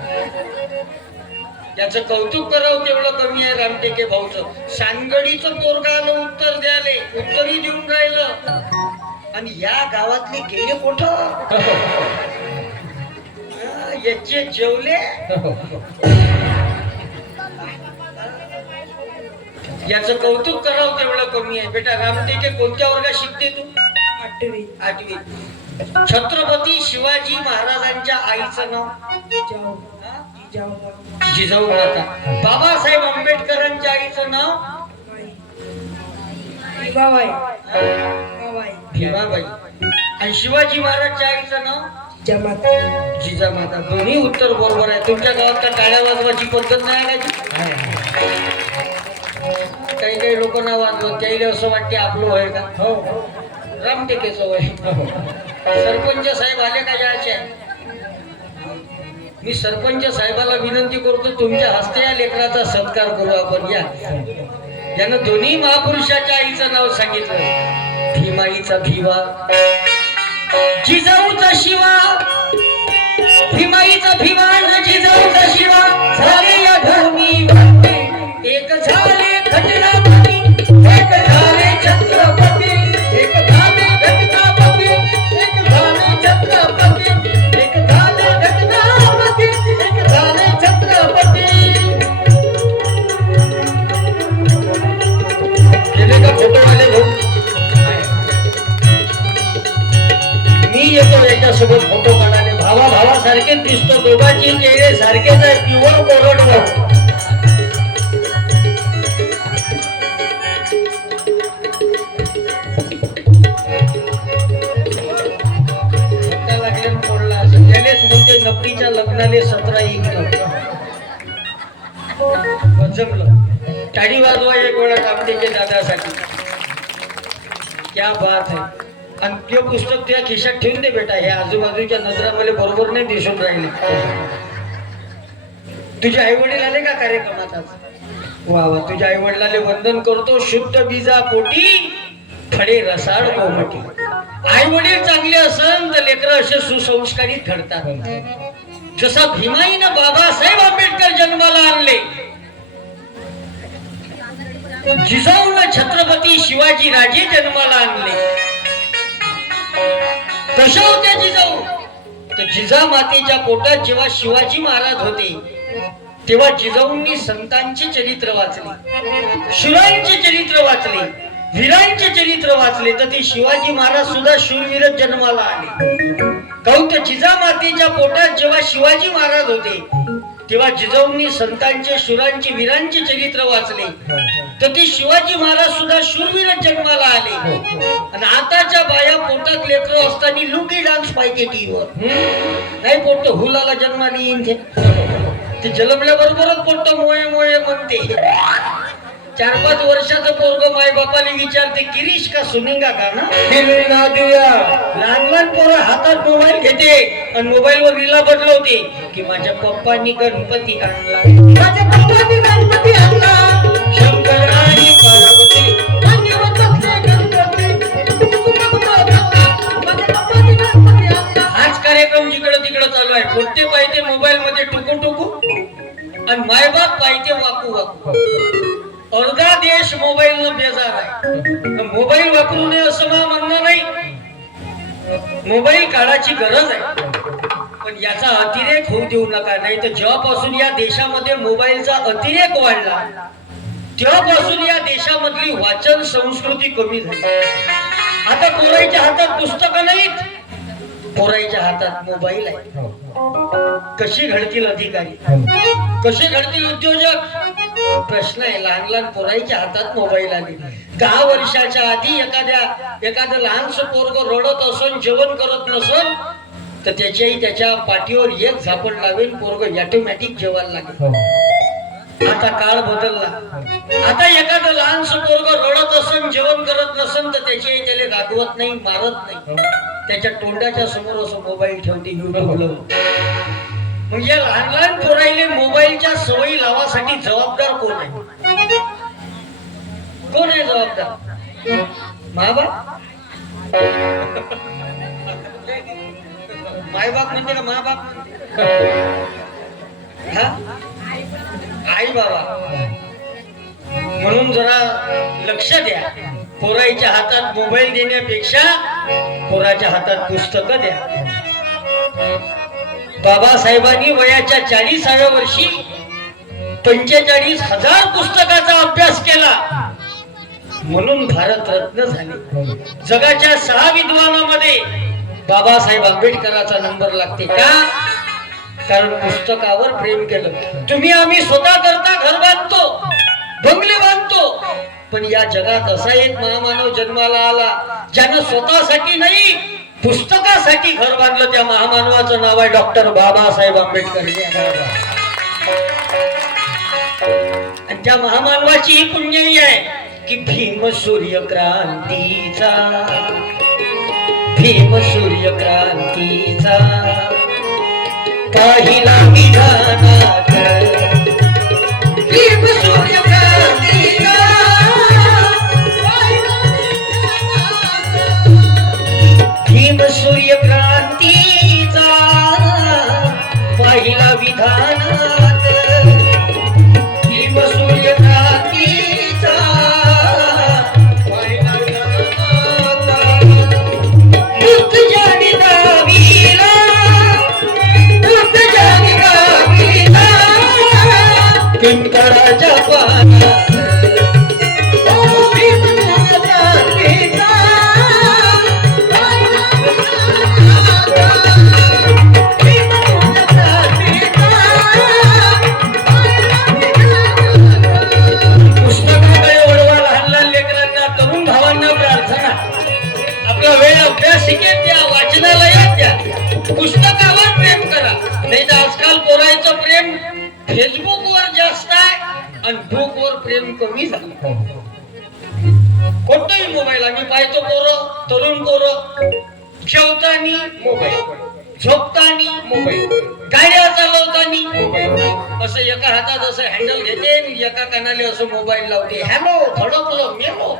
त्याचं कौतुक करावं तेवढं कमी आहे रामटेके भाऊचं. सानगडीचं पोरगाला उत्तर द्याले, उत्तरही देऊन राहिलं. आणि या गावातले गेले कुठं? याचे जेवले. याचं कौतुक करावं तेवढं कमी आहे. बेटा रामटेके कोणत्या वर्गात शिकते तू? 8वी. 8वी. छत्रपती शिवाजी महाराजांच्या आईचं नाव? जिजाऊ. जिजाऊ. जिजाऊ माता. बाबासाहेब आंबेडकरांच्या आईचं नाव? भीमाबाई. भीमाबाई. आणि शिवाजी महाराजच्या आईचं नाव? जिजामाता. जिजामाता. दोन्ही उत्तर बरोबर आहे. तुमच्या गावात का टाळ्या वाजवायची पद्धत नाही आहे का? काही काही लोक ना वाजवत, त्याला असं वाटते आपलं होय का? रामटेकेचं होय. सरपंच साहेब आले का याचे? मी सरपंच साहेबाला विनंती करतो, तुमच्या हस्ते या लेकराचा सत्कार करू आपण. या यानं दोन्ही महापुरुषाच्या आईचं नाव सांगितलं. भीमाईचा भीमा, जिजाऊचा शिवा. भीमाईचा भीमा, जिजाऊचा शिवा. झाले या धर्मी एक झाले घटनापती, एक झाले छत्रपती, एक झाले घटनापती, एक झाले छत्रपती, एक झाले घटनापती, एक झाले छत्रपती. गेले का फोटो आले भाऊ? मी येतो याच्यासोबत फोटो काढायला. भावा भावासारखेच दिसतो. दोघांचे चेहरे सारखेच आहे. प्युअर कोरड भाऊ. पोट्टीच्या लग्नाले 17 इकलं. जमलं. टाळी वाजवा एक वेळा कामतेच्या दादासाठी. क्या बात है. आणि ते पुस्तक त्या खिशात ठेवून दे बेटा. हे आजूबाजूच्या नजरा मला बरोबर नाही दिसून राहिले. तुझे आई वडील आले का कार्यक्रमात आज? वा वा. तुझ्या आई वडिलांना वंदन करतो. शुद्ध बीजा पोटी फळे रसाळ कोमटी. आई वडील चांगले असन तर लेकरं असे सुसंस्कारित घडतात. जसा भीमाईनं बाबासाहेब आंबेडकर जन्माला आणले, जिजाऊनं छत्रपती शिवाजी राजे जन्माला आणले. कशा होत्या जिजाऊ? तर जिजामातेच्या पोटात जेव्हा शिवाजी महाराज होते तेव्हा जिजाऊंनी संतांचे चरित्र वाचले, शूरांचे चरित्र वाचले, वीरांचे चरित्र वाचले. तर ते शिवाजी महाराज सुद्धा शूरवीरच जन्माला आले. काहून तर जिजामातेच्या पोटात जेव्हा शिवाजी महाराज होते तेव्हा जिजाऊंनी संतांचे, शूरांचे, वीरांचे चरित्र वाचले. तर ते शिवाजी महाराज सुद्धा शूरवीरच जन्माला आले. आणि आताच्या बाया पोटात लेकरं असताना लुंगी डान्स पाहिजे टीव्हीवर. नाही पोट हुलाला जन्माला येईन ते जन्मल्याबरोबरच पोट मोये मोये म्हणते. 4-5 वर्षाचं पोरग माय बापाला विचारते किरीश का सुनेगा का ना देऊया. लहान लहान पोरं हातात मोबाईल घेते आणि मोबाईल वर रीला बदलवते की माझ्या पप्पांनी गणपती आणला, माझ्या पप्पांनी गणपती आणला, शंकर आणि पार्वती हाच कार्यक्रम जिकडं तिकडं चालू आहे. कोणते पाहिजे मोबाईल मध्ये टुकू टुकू आणि मायबाप पाहिजे वाकू वाकू. अर्धा देश मोबाईल न बेजार आहे. मोबाईल वापरू नये असं मला म्हणणं नाही. मोबाईल काळाची गरज आहे, पण याचा अतिरेक होऊ देऊ नका. नाही तर जेव्हापासून या देशामध्ये मोबाईलचा अतिरेक वाढला तेव्हापासून या देशामधली वाचन संस्कृती कमी झाली. आता पोराईच्या हातात पुस्तकं नाहीत, पोराईच्या हातात मोबाईल आहे. कशी घडतील अधिकारी, कसे घडतील उद्योजक? प्रश्न आहे. लहान लहान पोराईच्या हातात मोबाईल आले. 10 वर्षाच्या आधी एखादं लहानसं पोरग रडत असन, जेवण करत नसन तर त्याच्याही त्याच्या पाठीवर एक झापड लावेल, पोरग ऑटोमॅटिक जेवायला लागेल. आता काळ बदलला. आता एखादं लहानसं पोरग रडत असन, जेवण करत नसन तर त्याच्याही त्याला रागवत नाही, मारत नाही. त्याच्या तोंडाच्या समोर असं मोबाईल ठेवते युट्यूबला. मग या लहान लहान पोराईले मोबाईलच्या सवयी लावासाठी जबाबदार कोण आहे? कोण आहे जबाबदार? मायबाप? मायबाप म्हणते का माबाप म्हणते? हा, आई बाबा. म्हणून जरा लक्ष द्या. पोराईच्या हातात मोबाईल देण्यापेक्षा पोराच्या हातात पुस्तकं द्या. बाबासाहेबांनी वयाच्या 40व्या वर्षी 45,000 पुस्तकाचा अभ्यास केला, म्हणून भारतरत्न झाले. जगाच्या 6 विद्वानामध्ये बाबासाहेब आंबेडकरांचा नंबर लागते. का? कारण पुस्तकावर प्रेम केलं. तुम्ही आम्ही स्वतः करता घर बांधतो, बंगले बांधतो, पण या जगात असा एक महामानव जन्माला आला ज्यानं स्वतःसाठी नाही पुस्तकासाठी घर बांधलं. त्या महामानवाचं नाव आहे डॉक्टर बाबासाहेब आंबेडकर. आणि त्या महामानवाची ही पुण्याई आहे की भीम सूर्य क्रांतीचा, भीम सूर्य क्रांतीचा पाहिला विधानात, भीम सूर्य क्रांतीचा भीम सूर्य क्रांतीचा पहिला विधानात, भीम सूर्य क्रांतीचा पहिला विधानात. युद्ध जानी गावीला, युद्ध जानी गावीला, किंकराच्या पानात पुस्तकावर प्रेम करा. नाही तर आजकाल पोरायचं प्रेम फेसबुकवर जास्त आहे आणि बुकवर प्रेम कमी झालं. कोणताही मोबाईल आम्ही पाहतो, पोरं तरुण पोरं जेवतानी मोबाईल, झोपतानी मोबाईल, गाड्या चालवतानी मोबाईल, असं एका हातात असं हँडल घेते आणि एका कानाले असं मोबाईल लावते. हॅलो थडकलो मेलो,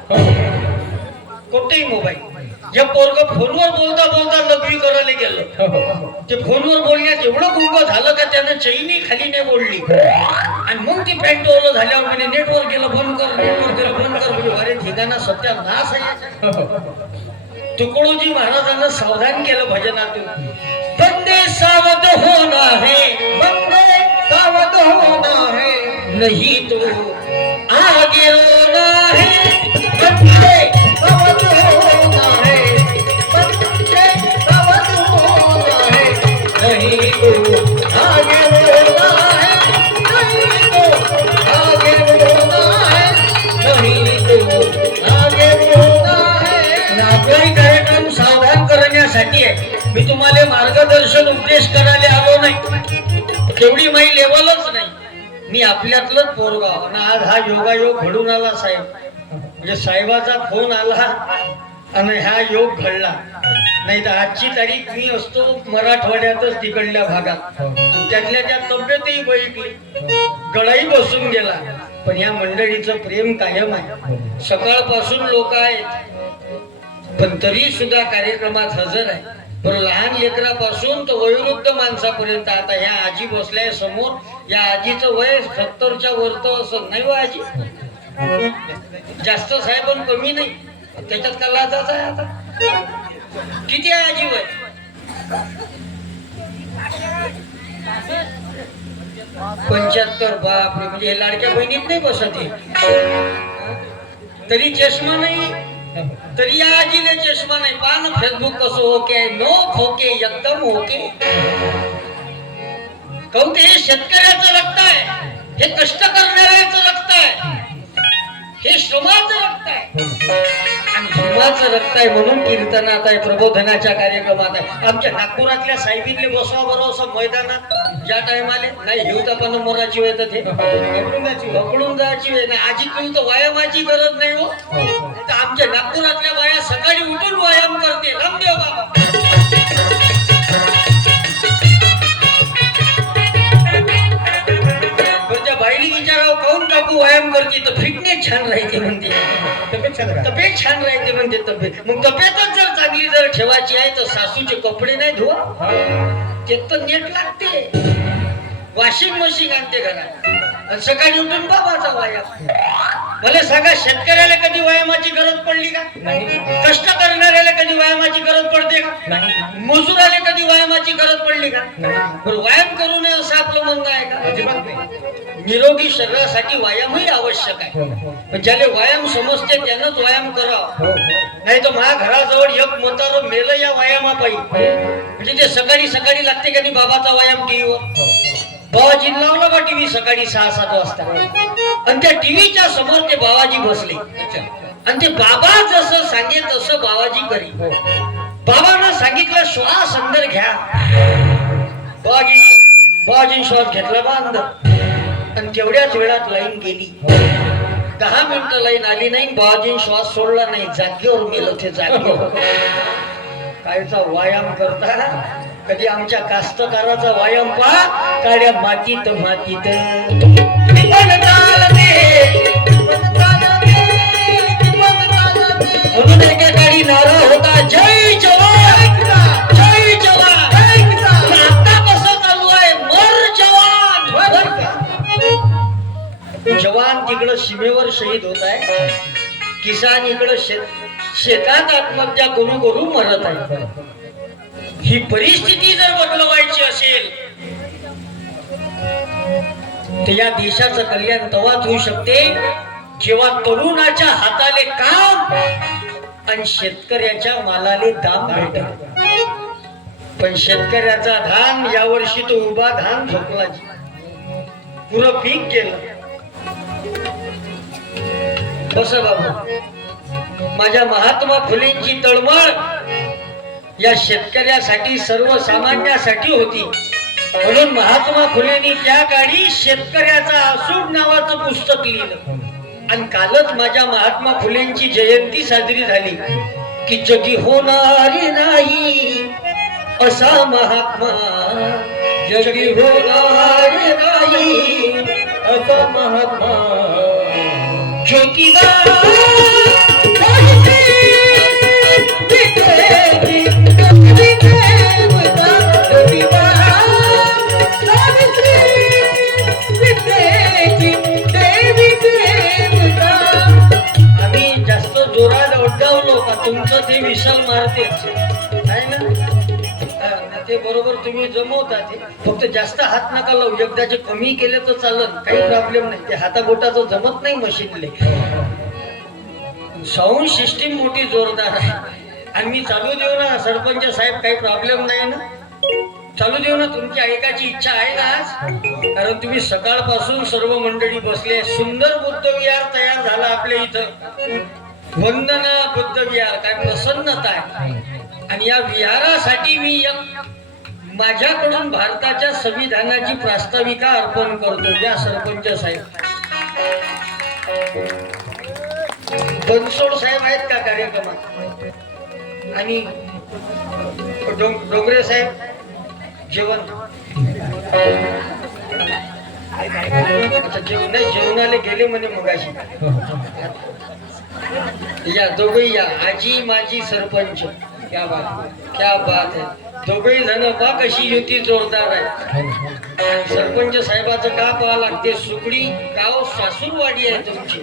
कोणताही मोबाईल. जे पोरग फोनवर बोलता बोलता लघवी करायला गेलं, ते फोनवर बोलण्यात एवढं गुंग झालं का त्यानं चैनी खाली नाही बोलली आणि मग ती पॅन्ट ओलं झाल्यावर म्हणे नेटवर गेलं बंद कर, नेटवर गेलं बंद कर. म्हणजे अरे ठिकाणा सत्यानाश आहे. तुकडोजी महाराजांना सावधान केलं भजनातून, बंदे सावध होना है, बंदे सावध होना है, नहीं तो आगे रोना है. बंदे सावध होना है, बंदे सावध होना है, नहीं तो आगे रोना है, नहीं तो आगे रोना है, नहीं तो आगे रोना है. आपलाही कार्यक्रम सावधान करण्यासाठी आहे. मी तुम्हाला मार्गदर्शन उपदेश करायला आलो नाही, तेवढी माई लेवलच नाही. मी आपल्यातलंच पोरगा आणि आज हा योगायोग घडून आला साहेब. म्हणजे साहेबाचा फोन आला आणि हा योग घडला. नाही तर आजची तारीख मी असतो मराठवाड्यातच तिकडल्या भागात, त्यातल्या त्या तब्येतही बैठली, गळाही बसून गेला. पण या मंडळीचं प्रेम कायम आहे. सकाळपासून लोक आहेत पण तरी सुद्धा कार्यक्रमात हजर आहे. पण लहान लेकरापासून तर वयोवृद्ध माणसापर्यंत. आता ह्या आजी बसल्या समोर, या आजीचं वय 70च्या वरतं असं नाही. व आजी जास्त साहेब पण कमी नाही, त्याच्यात का लाजाच आहे. आता किती आहे आजी वय? 75. बापरे, म्हणजे हे लाडक्या बहिणीत नाही बसत हे. तरी चष्मा नाही, तरी या आजीने चष्मा नाही. पान फेसबुक कसं ओके, नो खोके एकदम ओके. काऊन ते हे शेतकऱ्याचं रक्त आहे, हे कष्ट करणाऱ्याचं रक्त आहे, हे श्रमाचं रक्त आहे आणि धर्माचं रक्त आहे. म्हणून कीर्तनात आहे, प्रबोधनाच्या कार्यक्रमात आहे. आमच्या नागपुरातल्या साहेबींले बसवा बरोबर असं मैदानात ज्या टायमाले नाही हिवता पण मोराची वेळ तर ते पकडून जायची वेळ नाही. आजी तुम्ही तर व्यायामाची गरज नाही हो. तर आमच्या नागपुरातल्या बाया सकाळी उठून व्यायाम करते. रामदेव बाबा बाईली विचारावं काऊन काकू व्यायाम करते, तर फिटनेस छान राहते म्हणते, तब्येत छान राहते म्हणते. तब्येत मग तब्येतच जर चांगली जर ठेवायची आहे तर सासूचे कपडे नाही धुवा, ते तर नेट लागते. वॉशिंग मशीन आणते घरात आणि सकाळी उठून बाबाचा व्यायाम. मला सांगा, शेतकऱ्याला कधी व्यायामाची गरज पडली का? कष्ट करणाऱ्याला कधी व्यायामाची गरज पडते का? मजुराला कधी व्यायामाची गरज पडली का? व्यायाम करू नये असं आपलं म्हणणं आहे का? अजिबात नाही. निरोगी शरीरासाठी व्यायामही आवश्यक आहे. पण ज्याला व्यायाम समजते त्यानंच व्यायाम करावा. नाही तर माझ्या घराजवळ एक म्हातारं मेलं या व्यायामापायी. म्हणजे ते सकाळी सकाळी लागते का नाही बाबाचा व्यायाम टीव्हीवर. बाबाजी लावला बा टीव्ही सकाळी 6-7 वाजता आणि त्या टीव्हीच्या समोर ते बाबाजी बसले आणि ते बाबा जसं सांगे तसं बाबाजी करी. बाबांना सांगितलं श्वास अंदर घ्या. बाबाजी श्वास घेतला बा अंदर आणि तेवढ्याच वेळात लाईन गेली. 10 मिनिटं लाईन आली नाही, बाबाजी श्वास सोडला नाही, जागेवर गेलं ते जागेवर. कायचा व्यायाम करता. कधी आमच्या कास्तकाराचा व्यायाम पहा, काड्या मातीत मातीत म्हणून एका काळी नारा होता, जय जवान जय जवान. आता कसं चालू आहे, मर जवान. जवान तिकडं सीमेवर शहीद होत आहे, किसान इकडं शेतात आत्महत्या करू करू मरत आहे. ही परिस्थिती जर बदलवायची असेल तर या देशाचं कल्याण तेव्हाच होऊ शकते जेव्हा तरुणाच्या हाताले काम आणि शेतकऱ्याच्या मालाले दाम भेटेल. पण शेतकऱ्याचा धान यावर्षी तो उभा धान झोपला, पुरं पीक गेलं. बस बाबू, माझ्या महात्मा फुलेंची तळमळ या शेतकऱ्यासाठी सर्वसामान्यासाठी होती. म्हणून महात्मा फुलेंनी त्या काळी शेतकऱ्याचा आसूड नावाचं पुस्तक लिहिलं. आणि कालच माझ्या महात्मा फुलेंची जयंती साजरी झाली की जगी होणारे नाही असा महात्मा, जगी होणारे नाही असा महात्मा ज्योतिबा आम्ही जास्त जोरात ओढावलो का तुमचं ते विशाल मारते आहे ना. ते बरोबर तुम्ही जमवता. ते फक्त जास्त हात नका लावू. एकदाचे कमी केले तर चालत, काही प्रॉब्लेम नाही. ते हाताबोटाचं जमत नाही मशीनले. साऊंड सिस्टीम मोठी जोरदार आहे. आणि मी चालू देऊ ना सरपंच साहेब, काही प्रॉब्लेम नाही ना. चालू देऊ ना, तुमची ऐकायची इच्छा आहे ना आज. कारण तुम्ही सकाळपासून सर्व मंडळी बसले. सुंदर बुद्ध विहार तयार झाला आपल्या इथं. वंदना बुद्ध विहार, काय प्रसन्नता आहे. आणि या विहारासाठी मी माझ्याकडून भारताच्या संविधानाची प्रास्ताविका अर्पण करतो. या सरपंच साहेब. बनसोड साहेब आहेत का कार्यक्रमात? आणि डोंगरे साहेब जेवण. आता जेवणाला गेले म्हणे मगाशी. या दोघे या, आजी माझी सरपंच. क्या बात है. दोघेही जण पा कशी युती जोरदार आहे. सरपंच साहेबाचं का पाहा लागते. सुकडी गाव सासूरवाडी आहे तुमची.